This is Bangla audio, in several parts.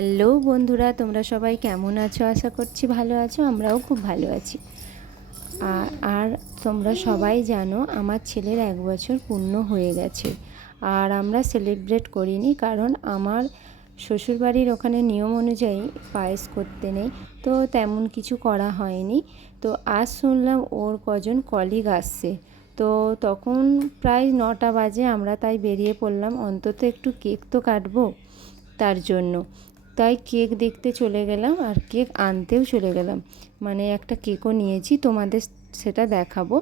হ্যালো বন্ধুরা, তোমরা সবাই কেমন আছো? আশা করছি ভালো আছো, আমরাও খুব ভালো আছি। আর তোমরা সবাই জানো, আমার ছেলের এক বছর পূর্ণ হয়ে গেছে। আর আমরা সেলিব্রেট করিনি, কারণ আমার শ্বশুরবাড়ির ওখানে নিয়ম অনুযায়ী পায়েস করতে নেই, তো তেমন কিছু করা হয়নি। তো আজ শুনলাম ওর কজন কলিগ আসছে। তো তখন প্রায় নটা বাজে, আমরা তাই বেরিয়ে পড়লাম। অন্তত একটু কেক তো কাটবো তার জন্য। তাই কেক দেখতে চলে গেলাম আর কেক আনতেও চলে গেলাম। মানে একটা কেকও নিয়েছি তোমাদের সেটা দেখাবো।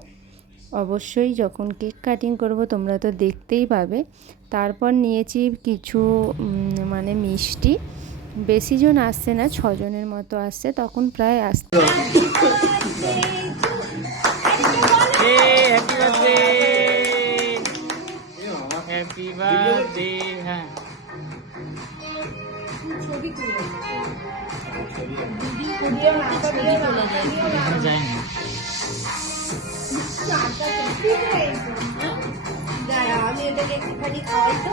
অবশ্যই যখন কেক কাটিং করব তোমরা তো দেখতেই পাবে। তারপর নিয়েছি কিছু মানে মিষ্টি। বেশি জন আসছে না ছজনের মতো আসছে তখন প্রায় আসতে Hey, happy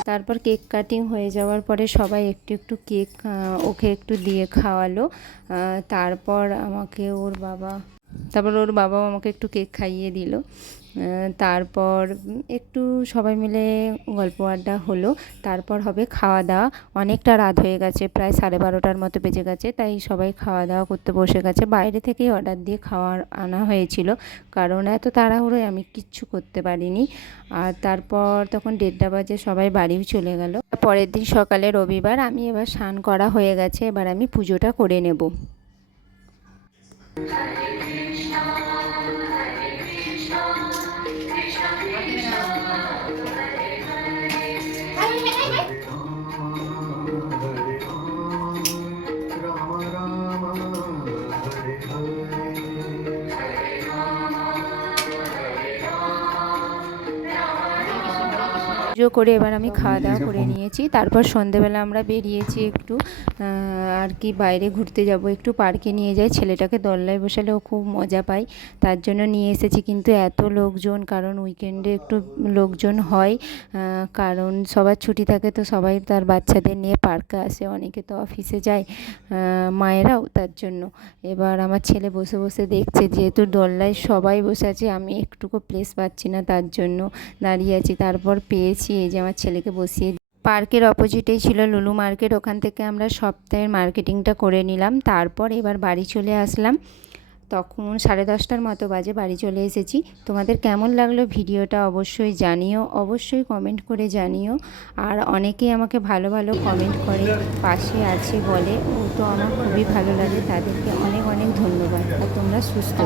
তারপর কেক কাটিং হয়ে যাওয়ার পরে সবাই একটু একটু কেক ওকে একটু দিয়ে খাওয়ালো। তারপর আমাকে ওর বাবা তারপর ওর বাবাও আমাকে একটু কেক খাইয়ে দিল। তারপর একটু সবাই মিলে গল্প আড্ডা হলো। তারপর হবে খাওয়া দাওয়া। অনেকটা রাত হয়ে গেছে, প্রায় সাড়ে বারোটার মতো বেজে গেছে, তাই সবাই খাওয়া দাওয়া করতে বসে গেছে। বাইরে থেকেই অর্ডার দিয়ে খাওয়ার আনা হয়েছিল, কারণ এত তাড়াহুড়োয় আমি কিচ্ছু করতে পারিনি। আর তারপর তখন দেড়টা বাজে সবাই বাড়িও চলে গেল। পরের দিন সকালে রবিবার আমি এবার স্নান করা হয়ে গেছে, এবার আমি পুজোটা করে নেব। পুজো করে এবার আমি খাওয়া দাওয়া করে নিয়েছি। তারপর সন্ধেবেলা আমরা বেরিয়েছি একটু আর কি বাইরে ঘুরতে যাব। একটু পার্কে নিয়ে যাই। ছেলেটাকে দোলনায় বসালে ও খুব মজা পায়। তার জন্য নিয়ে এসেছি কিন্তু এত লোকজন কারণ উইকেন্ডে একটু লোকজন হয় কারণ সবার ছুটি থাকে তো সবাই তার বাচ্চাদের নিয়ে পার্কে আসে। অনেকে তো অফিসে যায় মায়েরাও তার জন্য। এবার আমার ছেলে বসে বসে দেখছে যেহেতু দোলনায় সবাই বসে আছে আমি একটুকু প্লেস পাচ্ছি না তার জন্য দাঁড়িয়ে আছি। তারপর পেয়েছি এই যে আমার ছেলেকে বসিয়ে পার্কের অপোজিটেই ছিল লুলু মার্কেট, ওখান থেকে আমরা সপ্তাহের মার্কেটিংটা করে নিলাম। তারপর এবার বাড়ি চলে আসলাম। তখন সাড়ে দশটার মতো বাজে বাড়ি চলে এসেছি। তোমাদের কেমন লাগল ভিডিওটা অবশ্যই জানিও। অবশ্যই কমেন্ট করে জানিও। আর অনেকেই আমাকে ভালো ভালো কমেন্ট করে, পাশে আছে বলে। ও তো আমার খুবই ভালো লাগে। তাদেরকে অনেক অনেক ধন্যবাদ। আর তোমরা সুস্থ।